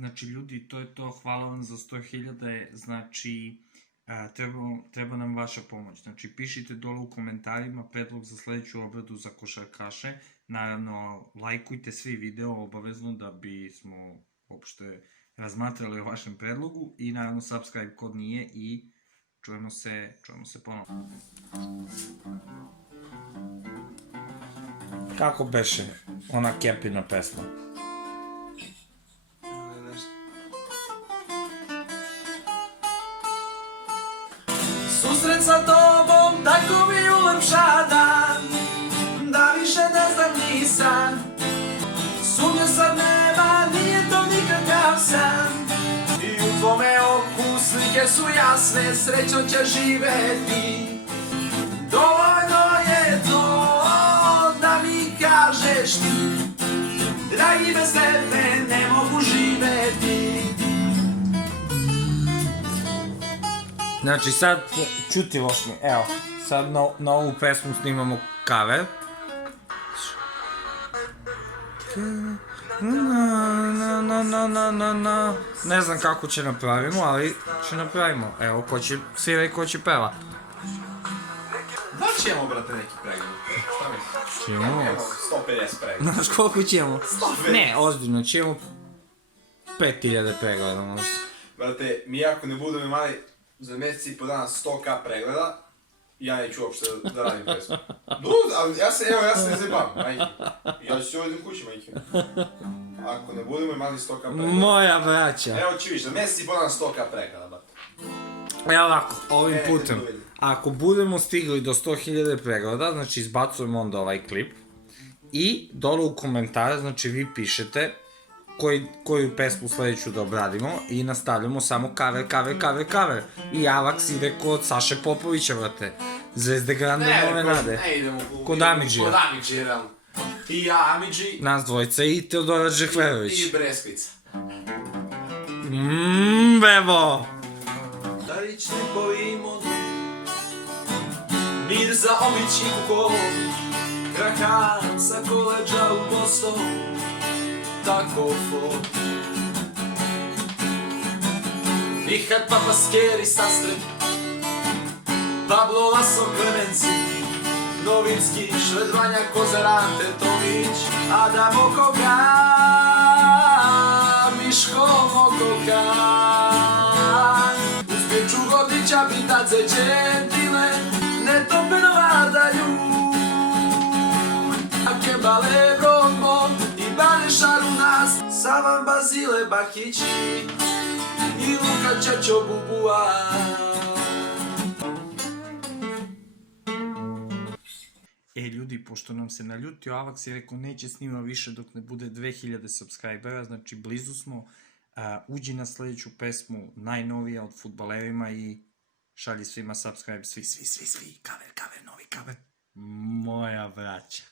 znači ljudi, to je to, hvala vam za 100.000, znači treba nam vaša pomoć. Znači pišite dole u komentarima predlog za sledeću obradu za košarkaše, naravno lajkujte svi video obavezno da bismo uopšte razmatrali o vašem predlogu i naravno subscribe kod nije i čujemo se ponovno. Kako beše ona Kepina pesma? Susret sa tobom, tako mi ulepša dan, da više ne znam nisam. Sumnje sad nema, nije to nikakav san. I u tvome oku slike su jasne, srećom će živeti. Dovoljno je to da mi kažeš ti, dragi bez tebe ne mogu živeti. Znači sad, čuti Vošmi, evo, sad na ovu pesmu snimamo cover. Ne znam kako će napravimo, ali će napravimo. Evo, ko će svira i ko će peva. Da li ćemo, brate, neki pregled? Šta misliš? Ćemo. Evo, 150 pregleda. Znaš koliko ćemo? 150. Ne, ozbiljno, ćemo 5000 pregleda možda. Brate, mi ako ne budemo imali za mesec i po dana 100k pregleda, ja neću uopšte da radim pesmu. Ali ja se ne zajebam, majke. Ja ću se ovdje kući, majke. Ako ne budemo imali 100k pregleda... Moja braća. Evo ću viš, za mesec i po dana 100k pregleda, brate. Evo ovako, ovim putem. Ako budemo stigli do 100.000 pregleda, znači izbacujemo onda ovaj klip. I dole u komentare, znači vi pišete koju pesmu sledeću da obradimo i nastavljamo samo cover. I Avax ide kod Saše Popovića, brate. Zvezde grande nove nade. Ne idemo kod Amidžija. Kod Amidžija, realno. Ti ja, Amidži. Nas dvojica i Teodora Džehverović. I Breskvica. Bebo! Darični pojimo mir za omići kukov, krakan sa koleđa u Boston, tako fo. Mihat Papaskeri Sastre, Pablo Laso Klemenci, Novinski, Švedvanja Kozarante Tomić, Adamo Koka, Miško Mokoka, Uspječu Godića, Bitadze, Đentile, Netopeno Vardalju, Akebale Brombo i Banešaru nas, Savan Bazile Bakići i Luka Čačo Bubua. Ljudi, pošto nam se naljutio Avax i rekao neće snima više dok ne bude 2000 subscribera, znači blizu smo, uđi na sledeću pesmu, najnovija od fudbalerima i šalji svima subscribe, svi, cover, novi cover. Moja braća.